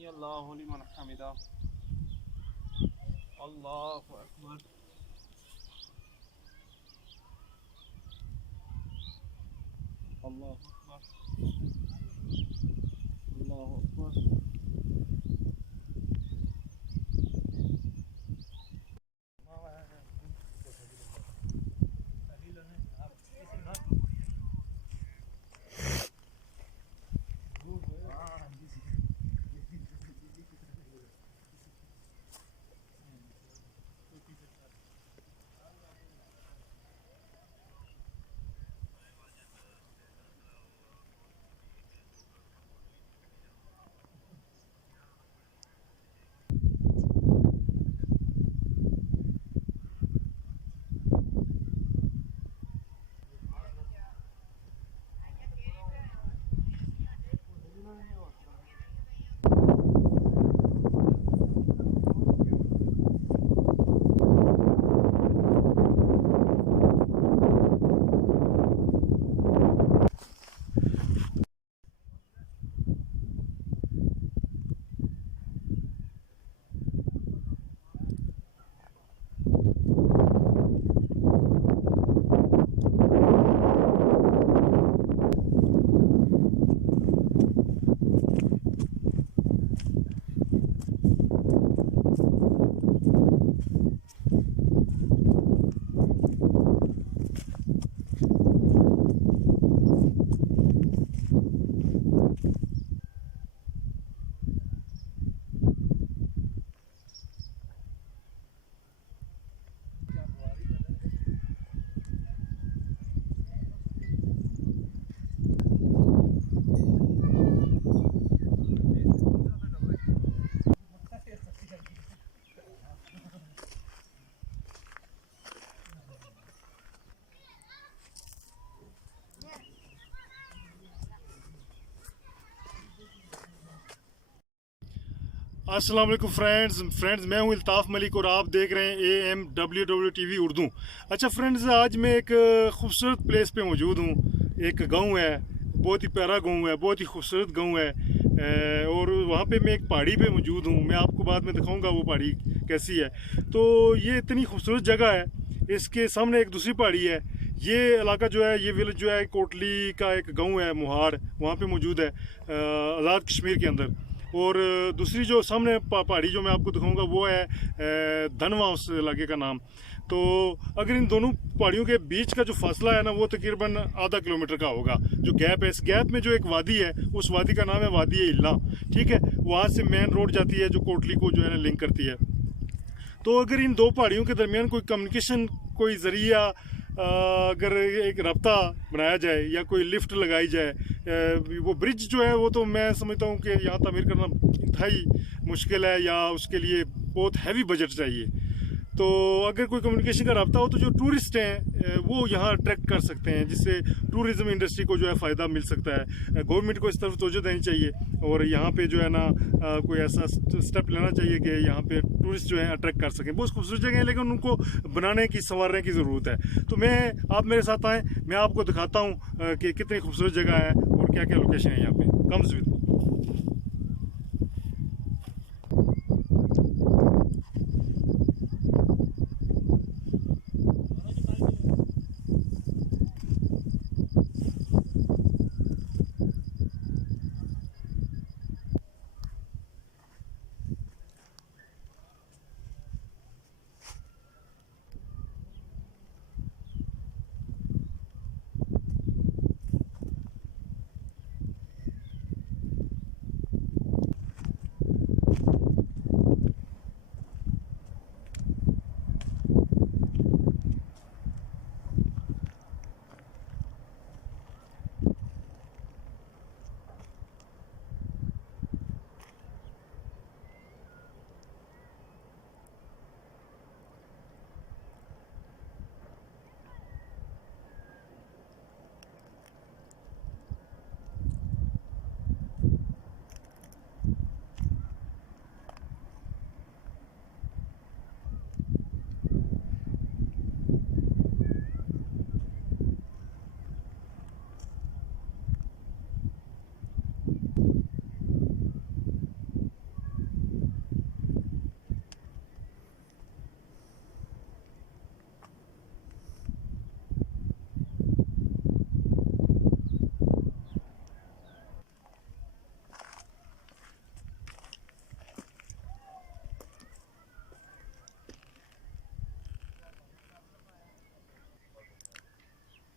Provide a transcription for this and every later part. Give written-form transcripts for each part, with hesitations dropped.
समी अल्लाहु लिमन हमिदा। अल्लाहु अकबर। अल्लाहु अकबर। अल्लाहु अकबर। अस्सलाम वालेकुम फ्रेंड्स मैं हूं इल्ताफ़ मलिक और आप देख रहे हैं AMWW TV उर्दू। अच्छा फ्रेंड्स, आज मैं एक खूबसूरत प्लेस पे मौजूद हूं। एक गांव है, बहुत ही प्यारा गांव है, बहुत ही खूबसूरत गांव है। और वहाँ पे मैं एक पहाड़ी पे मौजूद हूँ। मैं आपको बाद में दिखाऊंगा वो पहाड़ी कैसी है। तो ये इतनी खूबसूरत जगह है, इसके सामने एक दूसरी पहाड़ी है। ये इलाका जो है, ये विलेज जो है, कोटली का एक गांव है मुहार, वहाँ पे मौजूद है आज़ाद कश्मीर के अंदर। और दूसरी जो सामने पहाड़ी जो मैं आपको दिखाऊंगा वो है धनवा, उस इलाके का नाम। तो अगर इन दोनों पहाड़ियों के बीच का जो फासला है ना, वो तकरीबन आधा किलोमीटर का होगा। जो गैप है, इस गैप में जो एक वादी है, उस वादी का नाम है वादी इल्ला। ठीक है, वहाँ से मेन रोड जाती है जो कोटली को जो है ना लिंक करती है। तो अगर इन दो पहाड़ियों के दरमियान कोई कम्युनिकेशन, कोई ज़रिया, अगर एक रब्ता बनाया जाए या कोई लिफ्ट लगाई जाए, वो ब्रिज जो है वो तो मैं समझता हूँ कि यहाँ तमीर करना इंतहाई मुश्किल है, या उसके लिए बहुत हैवी बजट चाहिए। तो अगर कोई कम्युनिकेशन का रब्ता हो तो जो टूरिस्ट हैं वो यहाँ अट्रैक्ट कर सकते हैं, जिससे टूरिज़्म इंडस्ट्री को जो है फ़ायदा मिल सकता है। गवर्नमेंट को इस तरफ तवज्जो देनी चाहिए और यहाँ पे जो है ना कोई ऐसा स्टेप लेना चाहिए कि यहाँ पे टूरिस्ट जो है अट्रैक्ट कर सकें। बहुत खूबसूरत जगह है, लेकिन उनको बनाने की, संवारने की ज़रूरत है। तो आप मेरे साथ आएँ, मैं आपको दिखाता हूँ कि कितनी खूबसूरत जगह है और क्या क्या लोकेशन है यहाँ पे। Comes with.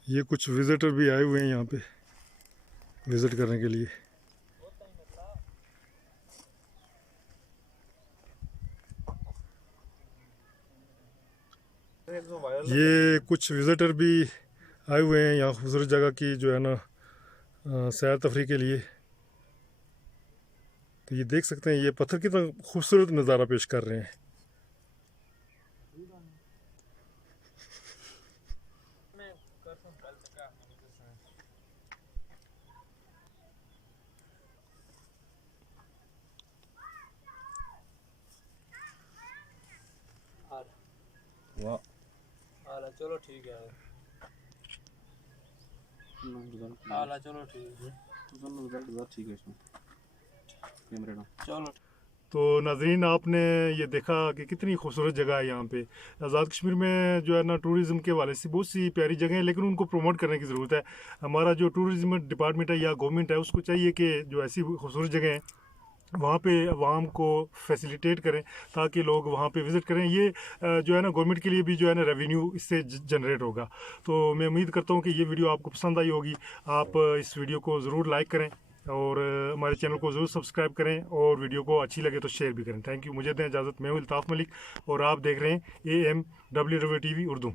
ये कुछ विजिटर भी आए हुए हैं यहाँ पे विजिट करने के लिए। ये कुछ विजिटर भी आए हुए हैं यहाँ खूबसूरत जगह की जो है ना सैर तफरी के लिए। तो ये देख सकते हैं ये पत्थर कितना खूबसूरत नज़ारा पेश कर रहे हैं। वाह चलो ठीक है चलो ठीक है कैमरे ना चलो। तो नाजरीन आपने ये देखा कि कितनी खूबसूरत जगह है यहाँ पे। आज़ाद कश्मीर में जो है ना टूरिज़्म के हवाले से बहुत सी प्यारी जगह हैं, लेकिन उनको प्रमोट करने की ज़रूरत है। हमारा जो टूरिज़्म डिपार्टमेंट है या गवर्नमेंट है उसको चाहिए कि जो ऐसी खूबसूरत जगह हैं वहाँ पे आवाम को फैसिलिटेट करें ताकि लोग वहाँ पे विज़िट करें। ये जो है ना गवर्नमेंट के लिए भी जो है ना रेवेन्यू इससे जनरेट होगा। तो मैं उम्मीद करता हूँ कि ये वीडियो आपको पसंद आई होगी। आप इस वीडियो को ज़रूर लाइक करें और हमारे चैनल को ज़रूर सब्सक्राइब करें और वीडियो को अच्छी लगे तो शेयर भी करें। Thank you. मुझे दें इजाज़त। मैं हूं इल्ताफ़ मलिक और आप देख रहे हैं AM WW TV उर्दू।